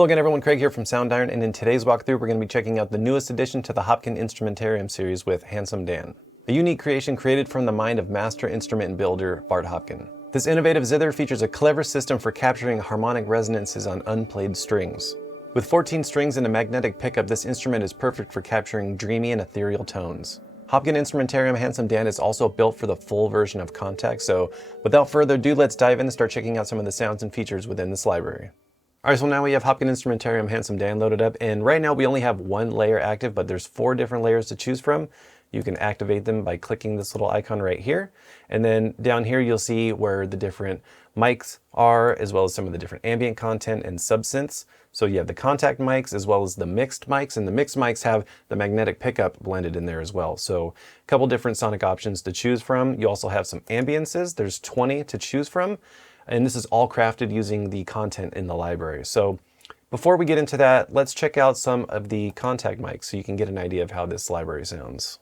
Hello again everyone, Craig here from Soundiron, and in today's walkthrough we're going to be checking out the newest addition to the Hopkin Instrumentarium series with Handsome Dan, a unique creation created from the mind of master instrument builder Bart Hopkin. This innovative zither features a clever system for capturing harmonic resonances on unplayed strings. With 14 strings and a magnetic pickup, this instrument is perfect for capturing dreamy and ethereal tones. Hopkin Instrumentarium Handsome Dan is also built for the full version of Contact, so without further ado, let's dive in and start checking out some of the sounds and features within this library. Alright, so now we have Hopkin Instrumentarium Handsome Dan loaded up, and right now we only have one layer active, but there's 4 different layers to choose from. You can activate them by clicking this little icon right here, and then down here you'll see where the different mics are, as well as some of the different ambient content and subsynths. So you have the contact mics as well as the mixed mics, and the mixed mics have the magnetic pickup blended in there as well. So a couple different sonic options to choose from. You also have some ambiances. There's 20 to choose from, and this is all crafted using the content in the library. So before we get into that, let's check out some of the contact mics so you can get an idea of how this library sounds.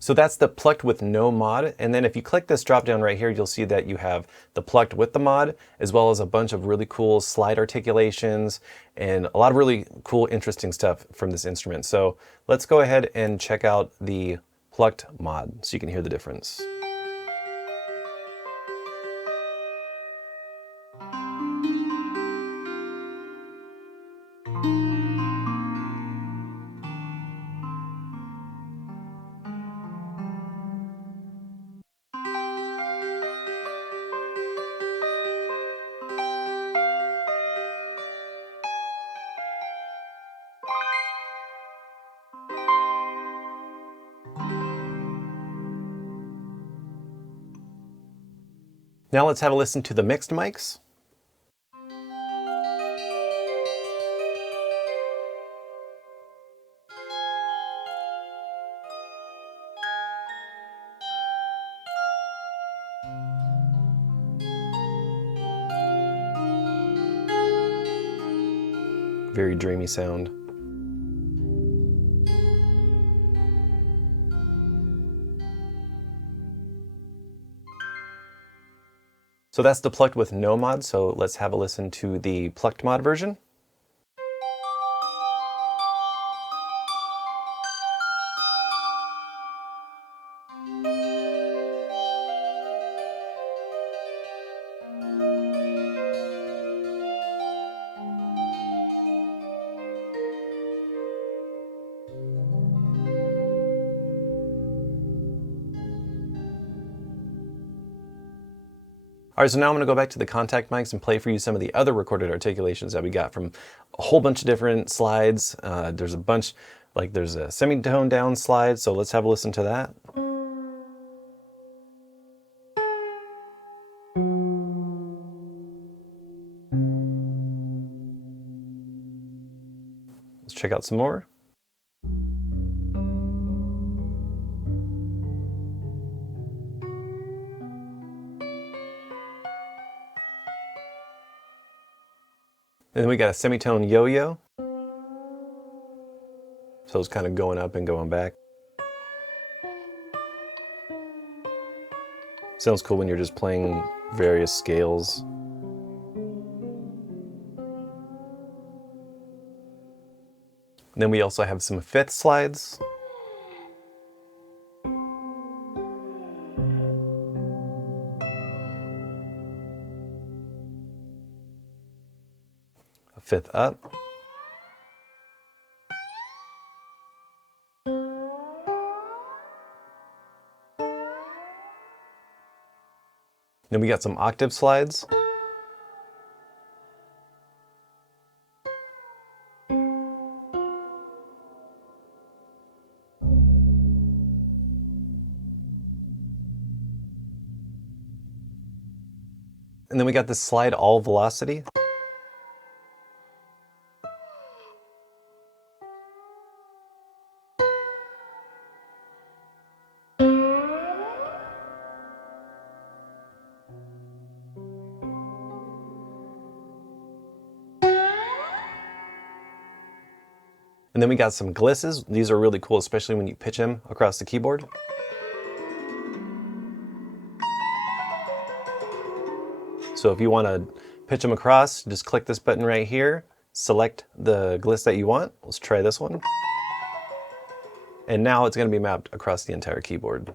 So that's the plucked with no mod, and then if you click this drop down right here, you'll see that you have the plucked with the mod, as well as a bunch of really cool slide articulations and a lot of really cool, interesting stuff from this instrument. So let's go ahead and check out the plucked mod so you can hear the difference. Now let's have a listen to the mixed mics. Very dreamy sound. So that's the plucked with no mod, so let's have a listen to the plucked mod version. Alright, so now I'm going to go back to the contact mics and play for you some of the other recorded articulations that we got from a whole bunch of different slides. There's a bunch, like there's a semitone down slide, so let's have a listen to that. Let's check out some more. And then we got a semitone yo-yo. So it's kind of going up and going back. Sounds cool when you're just playing various scales. And then we also have some fifth slides. A fifth up. Then we got some octave slides. And then we got this slide all velocity. And then we got some glisses. These are really cool, especially when you pitch them across the keyboard. So if you want to pitch them across, just click this button right here, select the gliss that you want. Let's try this one. And now it's going to be mapped across the entire keyboard.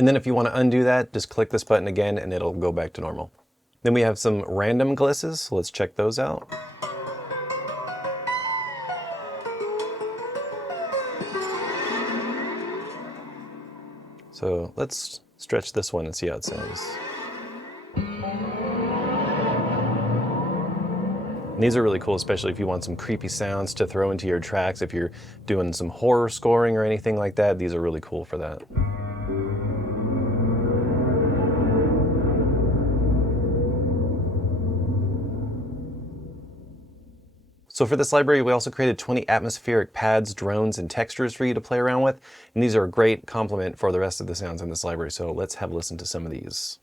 And then if you want to undo that, just click this button again and it'll go back to normal. Then we have some random glisses, so let's check those out. So let's stretch this one and see how it sounds. And these are really cool, especially if you want some creepy sounds to throw into your tracks. If you're doing some horror scoring or anything like that, these are really cool for that. So for this library, we also created 20 atmospheric pads, drones, and textures for you to play around with. And these are a great complement for the rest of the sounds in this library. So let's have a listen to some of these.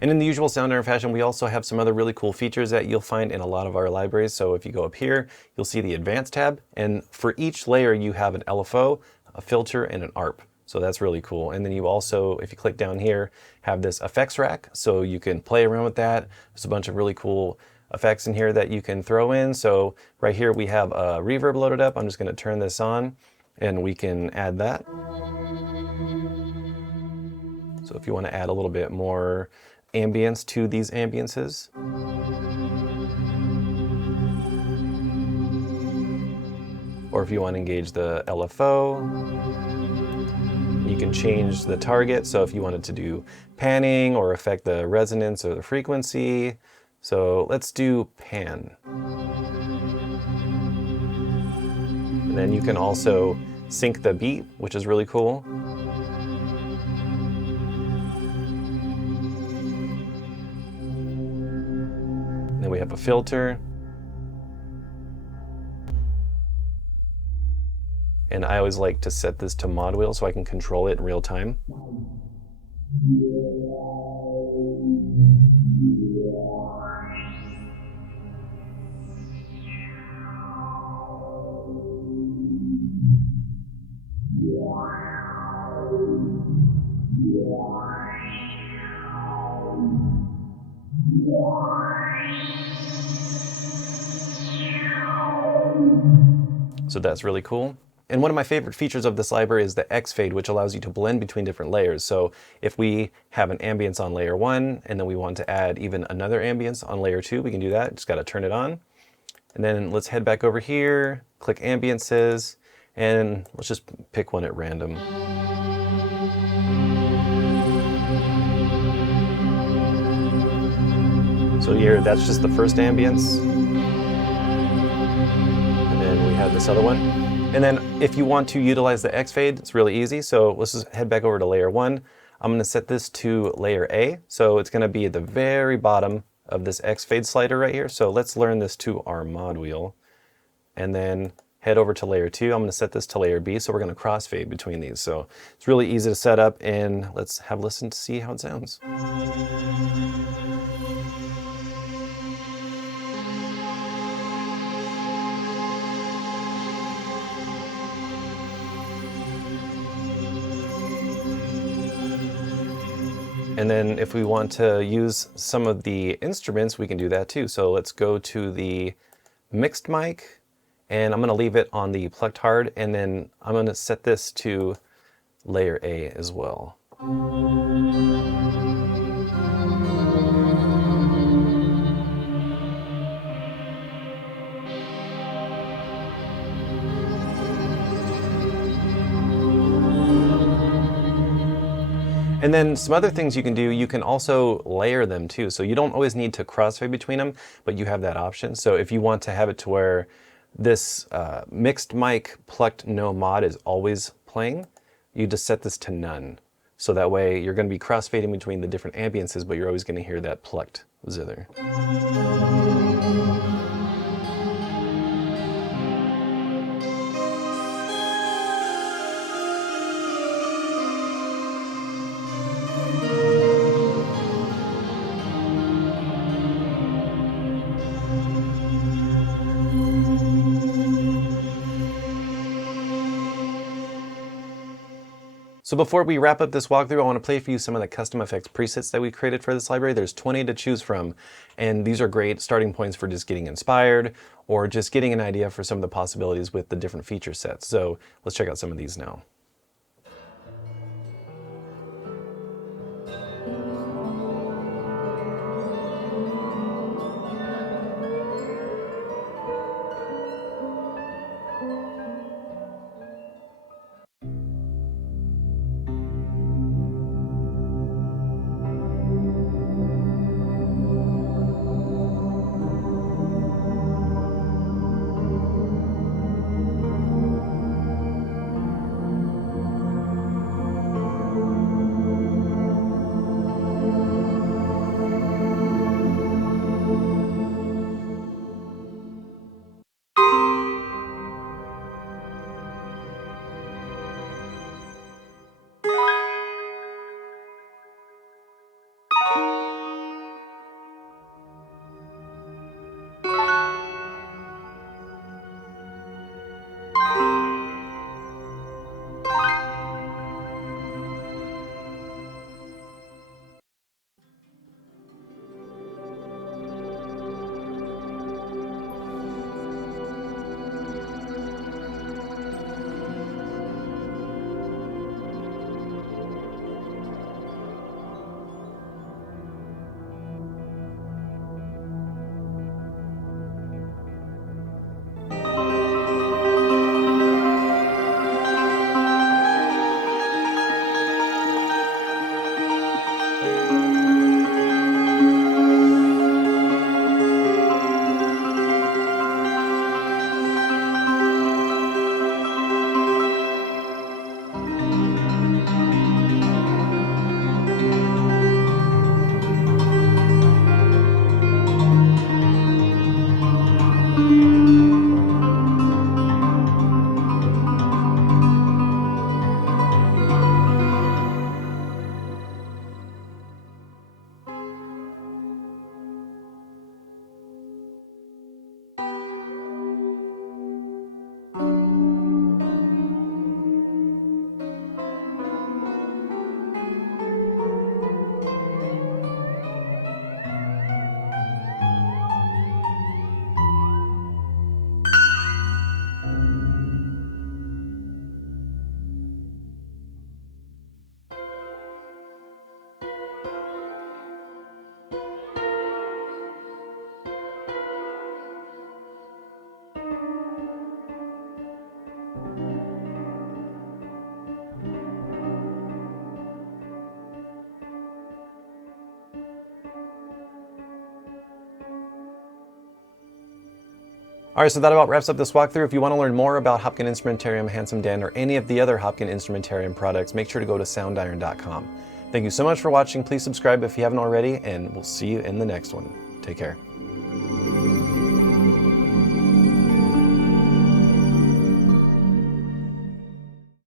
And in the usual Soundiron fashion, we also have some other really cool features that you'll find in a lot of our libraries. So if you go up here, you'll see the Advanced tab. And for each layer, you have an LFO, a filter, and an ARP. So that's really cool. And then you also, if you click down here, have this effects rack. So you can play around with that. There's a bunch of really cool effects in here that you can throw in. So right here, we have a reverb loaded up. I'm just going to turn this on and we can add that. So if you want to add a little bit more ambience to these ambiances. Or if you want to engage the LFO, you can change the target. So if you wanted to do panning or affect the resonance or the frequency. So let's do pan. And then you can also sync the beat, which is really cool. Then we have a filter. And I always like to set this to mod wheel so I can control it in real time. So that's really cool. And one of my favorite features of this library is the X fade, which allows you to blend between different layers. So if we have an ambience on layer 1, and then we want to add even another ambience on layer 2, we can do that. Just got to turn it on. And then let's head back over here, click ambiences, and let's just pick one at random. So here, that's just the first ambience. And then we have this other one. And then if you want to utilize the X fade, it's really easy. So let's just head back over to layer 1. I'm going to set this to layer A. So it's going to be at the very bottom of this X fade slider right here. So let's learn this to our mod wheel. And then head over to layer 2. I'm going to set this to layer B. So we're going to crossfade between these. So it's really easy to set up, and let's have a listen to see how it sounds. And then if we want to use some of the instruments, we can do that too. So let's go to the mixed mic, and I'm going to leave it on the plucked hard, and then I'm going to set this to layer A as well. And then some other things you can do, you can also layer them too. So you don't always need to crossfade between them, but you have that option. So if you want to have it to where this mixed mic plucked no mod is always playing, you just set this to none. So that way you're going to be crossfading between the different ambiences, but you're always going to hear that plucked zither. So before we wrap up this walkthrough, I want to play for you some of the custom effects presets that we created for this library. There's 20 to choose from, and these are great starting points for just getting inspired or just getting an idea for some of the possibilities with the different feature sets. So let's check out some of these now. Alright, so that about wraps up this walkthrough. If you want to learn more about Hopkin Instrumentarium, Handsome Dan, or any of the other Hopkin Instrumentarium products, make sure to go to soundiron.com. Thank you so much for watching. Please subscribe if you haven't already, and we'll see you in the next one. Take care.